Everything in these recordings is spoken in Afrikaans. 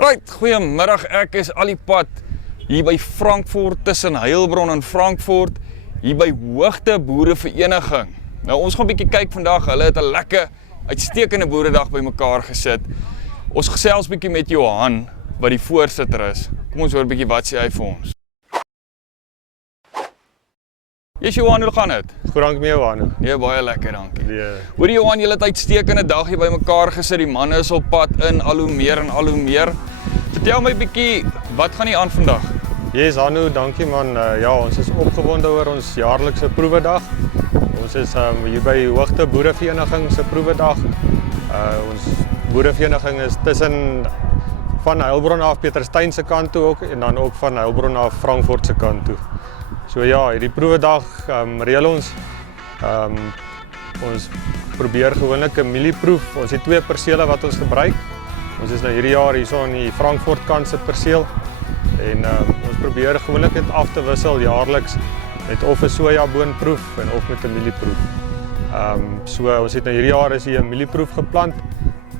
Right, goeiemiddag, ek is al die pad hier by Frankfurt, tussen Heilbron en Frankfurt, hier by Hoogte Boerevereniging. Nou ons gaan 'n bietjie kyk vandag, hulle het 'n lekker uitstekende boeredag by mekaar gesit. Ons gesels bietjie met Johan, wat die voorsitter is. Kom ons hoor bietjie wat sê hy vir ons. Yes Johan, hoe gaan dit? Goed, dank mee Johan. Nee, baie lekker, dankie. Nee. Hoor Johan, julle het uitstekende dag hier by mekaar gesit, die manne is op pad in, al hoe meer en al hoe meer. Vertel my bietjie, wat gaan hier aan vandag? Yes, Anu, dankie man. Ja, ons is opgewonde oor ons jaarlikse proewedag. Ons is hier by Hoogte Boerevereniging se proewedag. Ons boerevereniging is tussen van Heilbron af Pieterstein se kant toe ook en dan ook van Heilbron af Frankfurt se kant toe. So ja, hierdie proewedag reël ons. Ons probeer gewoonlik 'n mielieproef. Ons het 2 persele wat ons gebruik. Ons is nou hierdie jaar hierso aan die Frankfurt kant se perseel en ons probeer gewoonlik dit af te wissel jaarliks met of 'n sojaboonproef en of met 'n mielieproef. So ons het nou hierdie jaar is hier 'n mielieproef geplant.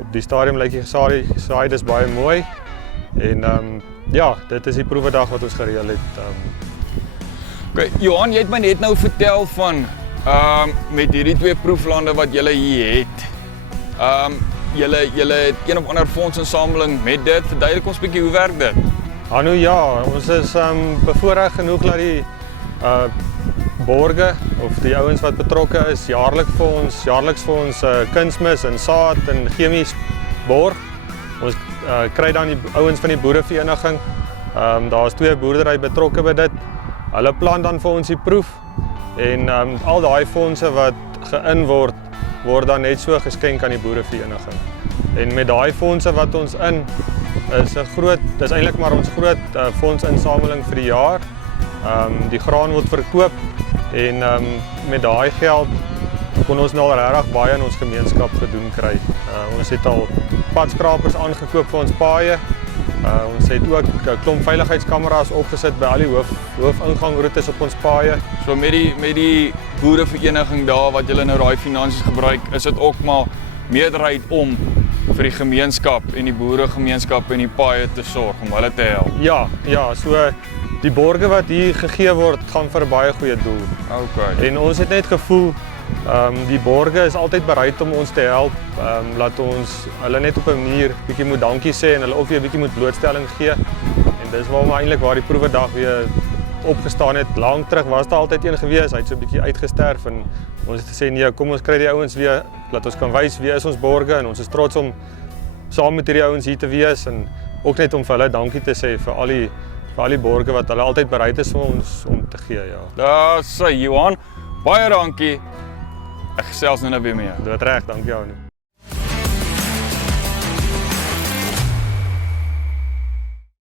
Op die stadium lyk die saai dis baie mooi en ja, dit is die proewedag wat ons gereël het. Okay, Johan, jy het my net nou vertel van met hierdie 2 proeflande wat julle hier het. Julle het een of ander fondsinsameling met dit. Verduidelik ons bietjie hoe werk dit? Nou ja, ons is bevoorreg genoeg dat die borge of die ouens wat betrokke is jaarliks vir ons kunsmis en saad en chemies borg. Ons kry dan die ouens van die boerevereniging. Daar's 2 boerdery betrokke by dit. Hulle plan dan vir ons die proef en al daai fondse wat geïn word dan net so geskenk aan die boerevereniging. En met daai fondse wat ons in dis eintlik maar ons groot fondsinsameling vir die jaar. Die graan word verkoop en met daai geld kon ons nou al regtig baie in ons gemeenskap gedoen kry. Ons het al padskrapers aangekoop vir ons paaie. Ons het ook 'n klomp veiligheidskameras opgesit by al die hoofingangroetes op ons paaie. So met die boerevereniging daar wat julle nou daai finansies gebruik, is dit ook maar meerderheid om vir die gemeenskap en die boeregemeenskap en die paaie te sorg om hulle te help. Ja, so die borge wat hier gegee word gaan vir 'n baie goeie doel. Okay. En ons het net gevoel die borge is altyd bereid om ons te help, laat ons hulle net op 'n manier bietjie moet dankie sê en hulle ook weer 'n bietjie moet blootstelling gee. En dis waar die proewedag weer opgestaan het. Lank terug was daar altyd een gewees, hy het so 'n bietjie uitgesterf en ons het gesê nee, kom ons kry die ouens weer, laat ons kan wys wie is ons borge en ons is trots om saam met hierdie ouens hier te wees en ook net om vir hulle dankie te sê vir al die borge wat hulle altyd bereid is vir ons om te gee, ja. Daar sê Johan, baie dankie. Ek gesels nou weer mee. Dit reg, dankie jou.